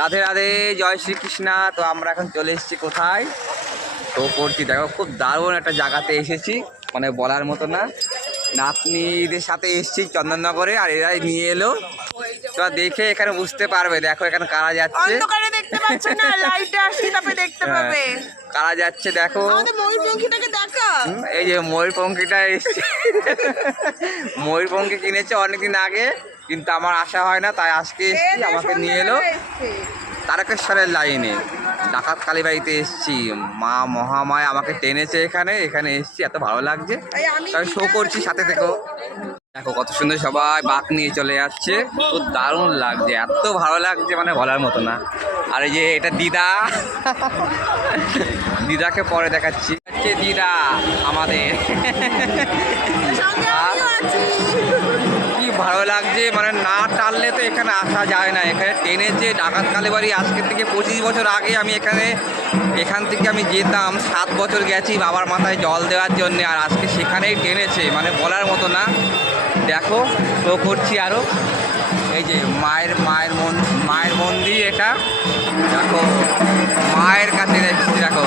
রাধে রাধে, জয় শ্রীকৃষ্ণা। তো আমরা এখন চলে এসেছি কোথায় তো করছি দেখো, খুব দারুণ একটা জায়গাতে এসেছি, মানে বলার মতো না। নাতনিদের সাথে এসেছি চন্দননগরে, আর এরাই নিয়ে এলো। তো দেখে এখানে বুঝতে পারবে, দেখো এখানে কারা যাচ্ছে, কারা যাচ্ছে দেখো। এই যে ময়ূরপঙ্খীটা এসছে, ময়ূরপঙ্খী কিনেছে অনেকদিন আগে, কিন্তু আমার আশা হয় না, তাই আজকে এসছি, আমাকে নিয়ে এলো তারকেশ্বরের লাইনে ডাকাত কালীবাড়িতে এসছি। মা মহামায়া আমাকে টেনেছে এখানে, এখানে এসছি, এত ভালো লাগছে, তাই শো করছি, সাথে থেকেও। দেখো কত সুন্দর সবাই বাঁক নিয়ে চলে যাচ্ছে, খুব দারুণ লাগছে, এত ভালো লাগছে মানে বলার মতো না। আর এই যে এটা দিদা, দিদাকে পরে দেখাচ্ছি, হচ্ছে দিদা আমাদের। কি ভালো লাগছে, মানে না টানলে তো এখানে আসা যায় না। এখানে টেনেছে ডাকাত কালীবাড়ি, আজকের থেকে 25 বছর আগে আমি এখান থেকে আমি যেতাম, 7 বছর গেছি বাবার মাথায় জল দেওয়ার জন্যে, আর আজকে সেখানেই টেনেছে, মানে বলার মতো না। দেখো শো করছি আরও, এই যে মায়ের মন্দির, এটা দেখো মায়ের কাছে যাচ্ছি, দেখো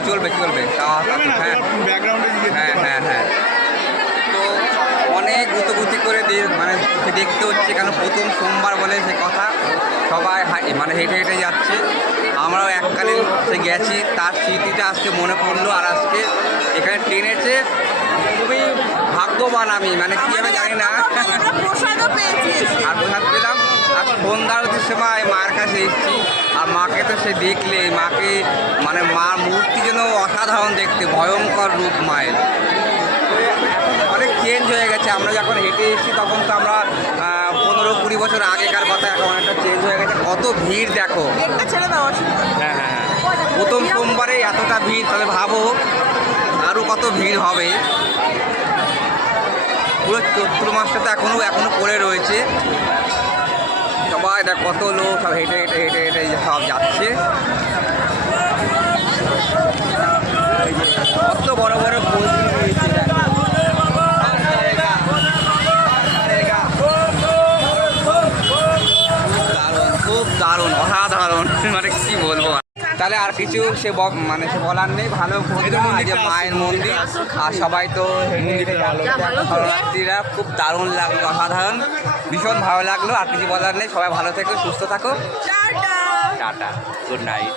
চলবে চলবে। হ্যাঁ হ্যাঁ হ্যাঁ, তো অনেক গুতগুতি করে মানে দেখতে হচ্ছে, কেন প্রথম সোমবার বলে সে কথা, সবাই মানে হেঁটে হেঁটে যাচ্ছে, আমরাও এককালীন সে গেছি, তার স্মৃতিটা আজকে মনে পড়লো। আর আজকে এখানে টেনেছে, খুবই ভাগ্যবান আমি, মানে কি আমি জানি না। আর প্রসাদ পেলাম, আর সন্ধ্যারতির সময় মায়ের কাছে এসেছি, আর মাকে তো সে দেখলে, মাকে মানে মার মূর্তি যেন অসাধারণ দেখতে, ভয়ঙ্কর রূপ মায়ের, অনেক চেঞ্জ হয়ে গেছে। আমরা যখন হেঁটে এসেছি তখন তো আমরা 15-20 বছর আগেকার কথা, এখন অনেকটা চেঞ্জ হয়ে গেছে। কত ভিড় দেখো, হ্যাঁ হ্যাঁ হ্যাঁ, প্রথম সোমবারে এতটা ভিড়, তাহলে ভাবো আরও কত ভিড় হবে। পুরো চৈত্র মাসটা তো এখনো পড়ে রয়েছে, সবাই দেখ কত লোক সব হেঁটে হেঁটে হেঁটে হেঁটে সব যাচ্ছে। কত বড় বড় পোস্ট রয়েছে, খুব দারুণ অসাধারণ, মানে কি বলবো। তাহলে আর কিছু সে বলার নেই, ভালো যে মায়ের মন্দির, আর সবাই তো শরণার্থীরা, খুব দারুণ লাগলো, অসাধারণ, ভীষণ ভালো লাগলো। আর কিছু বলার নেই, সবাই ভালো থেকো, সুস্থ থাকো, টাটা, গুড নাইট।